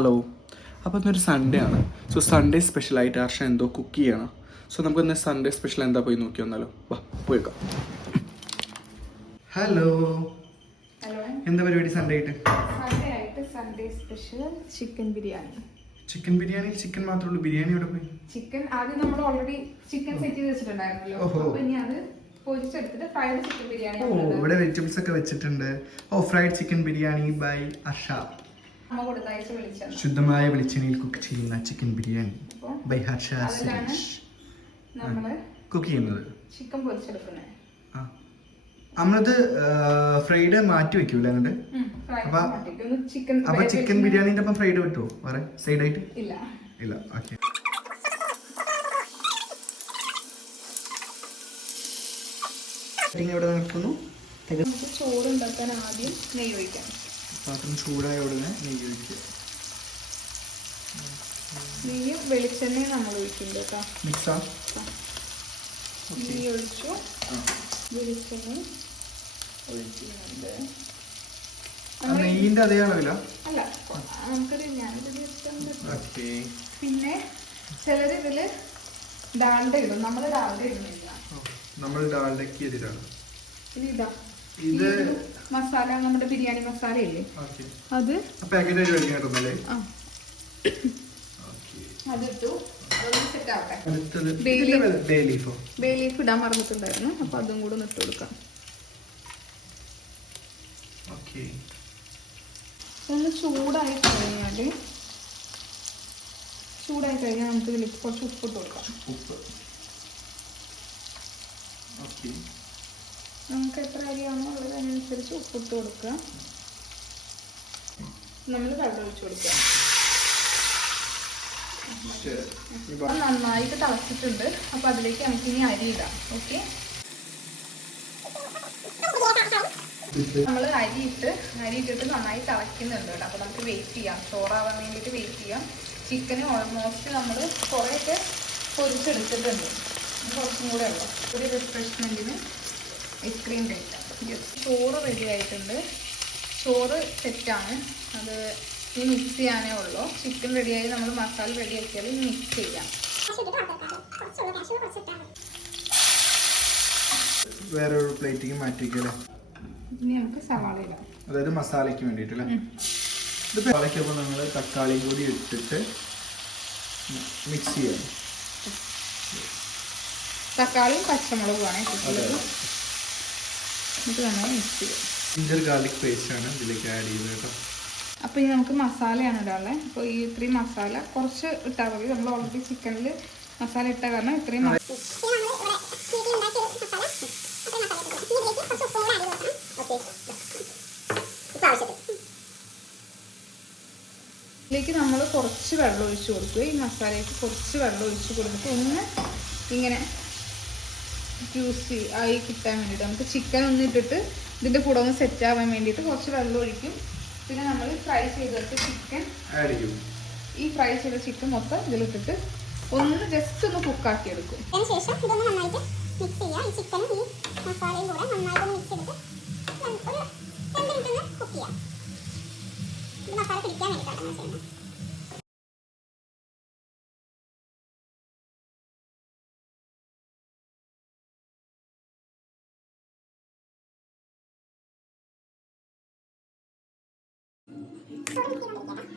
Hello. അപ്പോൾ ഇന്നൊരു Sunday ആണ്. സോ സൺഡേ സ്പെഷ്യലായിട്ട് ഹർഷ എന്തോ കുക്ക് ചെയ്യണം. സോ നമുക്ക് ഇന്ന് സൺഡേ സ്പെഷ്യൽ എന്താ പോയി നോക്കി വന്നാലോ. വാ പോയേക്കാം. ഹലോ, എന്താ പരിപാടി സൺഡേ ആയിട്ട്? Sunday special chicken biryani. Chicken biryani? Chicken മാത്രമേ ഉള്ളൂ, ബിരിയാണി ഇവിടെ പോയി? ചിക്കൻ ആദ്യം നമ്മൾ ഓൾറെഡി ചിക്കൻ സെറ്റ് ചെയ്ത് വെച്ചിട്ടുണ്ടായിരുന്നല്ലോ. അപ്പൊ ഇനി അത് പൊരിച്ചെടുത്തിട്ട് ഫ്രൈഡ് ചിക്കൻ ബിരിയാണി. ഓ, ഇവിടെ വെജിറ്റബിൾസ് ഒക്കെ വെച്ചിട്ടുണ്ട്. ഓ, fried chicken biryani by Harsha. ശുദ്ധമായ വെളിച്ചെണ്ണയിൽ കുക്ക് ചെയ്യുന്ന chicken biryani by Harsha. Cook ചെയ്യുന്നത് ചിക്കൻ പൊരിച്ചെടുക്കുന്നത്. നമ്മളത് ഫ്രൈഡ് മാറ്റി വെക്കൂല അങ്ങോട്ട്? അപ്പൊ ചിക്കൻ ബിരിയാണിന്റെ ഒപ്പം ഫ്രൈഡ് കിട്ടുമോ വേറെ സൈഡ് ആയിട്ട്? ഇല്ല. ഓക്കെ. ഇവിടെ നടക്കുന്നു. ചോറ് ഉണ്ടാക്കാൻ ആദ്യം നെയ്യ് ഒഴിക്കാം. പാത്രം ചൂടായ ഉടനെ നെയ്യ് ഒഴിക്കുക. നെയ്യും വെളിച്ചെണ്ണയും നമ്മൾ ഒഴിക്കും കേട്ടോ. മിക്സാ. നെയ്യ് ഒഴിച്ചു, വെളിച്ചെണ്ണ ഒഴിക്കുന്നുണ്ട്. നെയ്യിന്റെ അതേ അളവില അല്ല, നമുക്കൊരു പിന്നെ ചിലര് ഇതില് ഡാൽഡ ഇടും. നമ്മൾ ഡാൽഡ ഇടുന്നില്ല. നമ്മൾ ഡാൽഡയ്ക്ക് എതിരാണ്. ഇത് മസാല, നമ്മുടെ ബിരിയാണി മസാല ഇല്ലേ, അത് അതിട്ടു. ബേ ലീഫ് ഇടാൻ മറന്നിട്ടുണ്ടായിരുന്നു, അപ്പൊ അതും കൂടെ ഒന്ന് ഇട്ട് കൊടുക്കാം. ഒന്ന് ചൂടായി കഴിഞ്ഞാൽ നമുക്ക് ഇതിലേക്ക് കുറച്ച് ഉപ്പ് ഇട്ട് കൊടുക്കാം. നമുക്ക് എത്ര അരിയാണോ ഉള്ളത് അതിനനുസരിച്ച് ഉപ്പിട്ട് കൊടുക്കുക. നമ്മൾ വെള്ളം ഒഴിച്ചു കൊടുക്കുക. നന്നായിട്ട് തിളച്ചിട്ടുണ്ട്. അപ്പൊ അതിലേക്ക് നമുക്ക് ഇനി അരി ഇടാം. ഓക്കെ, നമ്മൾ അരി ഇട്ടിട്ട് നന്നായി തിളയ്ക്കുന്നുണ്ട് കേട്ടോ. അപ്പൊ നമുക്ക് വെയിറ്റ് ചെയ്യാം, ചോറാവാൻ വേണ്ടിയിട്ട് വെയിറ്റ് ചെയ്യാം. ചിക്കന് ഓൾമോസ്റ്റ് നമ്മൾ കുറേയൊക്കെ പൊരിച്ചെടുത്തിട്ടുണ്ട്. കുറച്ചും കൂടെ ഉള്ളു. ഒരു റിഫ്രഷ്മെന്റിന് ഐസ്ക്രീം കഴിക്കാം. ചോറ് റെഡി ആയിട്ടുണ്ട്. ചോറ് സെറ്റാണ്. അത് ഈ മിക്സ് ചെയ്യാനേ ഉള്ളൂ. ചിക്കൻ റെഡിയായി, നമ്മൾ മസാല റെഡി ആക്കിയാൽ മിക്സ് ചെയ്യാം. വേറൊരു പ്ലേറ്റിലേക്ക് മാറ്റി വെക്കല്ലേ. ഇനി നമുക്ക് സവാള ഇടാം, അതായത് മസാലയ്ക്ക് വേണ്ടിയിട്ടല്ലേ. ഇത് മസാലയ്ക്കൊപ്പം നമ്മൾ തക്കാളിയും കൂടി ഇട്ടിട്ട് മിക്സ് ചെയ്യാം. തക്കാളിയും പച്ചമുളകുമാണ് ഇട്ടിട്ടുള്ളത്. ഇത് നന്നായി മിക്സ് ചെയ്യാം. ജിഞ്ചർ ഗാർലിക് പേസ്റ്റ് ആണ് ഇതിലേക്ക് ആഡ് ചെയ്തത് കേട്ടോ. അപ്പോൾ ഇനി നമുക്ക് മസാലയാണ് ഇടാനുള്ളത്. അപ്പോൾ ഈ ഇത്രയും മസാല കുറച്ച് ഇട്ടാൽ മതി. നമ്മൾ ഓൾറെഡി ചിക്കനിൽ മസാല ഇട്ട കാരണം ഇത്രയും ഇതിലേക്ക് നമ്മൾ കുറച്ച് വെള്ളം ഒഴിച്ച് കൊടുക്കുക. ഈ മസാലയ്ക്ക് കുറച്ച് വെള്ളം ഒഴിച്ച് കൊടുത്തിട്ട് ഒന്ന് ഇങ്ങനെ ജ്യൂസി ആയി കിട്ടാൻ വേണ്ടിയിട്ട് നമുക്ക് ചിക്കൻ ഒന്ന് ഇട്ടിട്ട് ഇതിൻ്റെ കൂടെ ഒന്ന് സെറ്റ് ആവാൻ വേണ്ടിയിട്ട് കുറച്ച് വെള്ളം ഒഴിക്കും. പിന്നെ നമ്മൾ ഫ്രൈ ചെയ്ത് വെച്ച ചിക്കൻ ആഡ് ചെയ്യും. ഈ ഫ്രൈ ചെയ്ത ചിക്കൻ മൊത്തം ഇതിലിട്ടിട്ട് ഒന്ന് ജസ്റ്റ് ഒന്ന് കുക്കാക്കി എടുക്കും. അതിനുശേഷം ഇതൊന്ന് നന്നായിട്ട് മിക്സ് ചെയ്യുക. ഈ ചിക്കനും ഈ മസാലയും കൂടെ നന്നായിട്ട് മിക്സ് ചെയ്തിട്ട് ഒരു 2 മിനിറ്റ് ഒന്ന് കുക്ക് ചെയ്യാം. ഇത് മസാല പിടിക്കാൻ വേണ്ടിയിട്ടാണ് ഞാൻ ചെയ്യുന്നത്. ചോറ് മിക്സ് ചെയ്തുകൊണ്ടിരിക്കണം.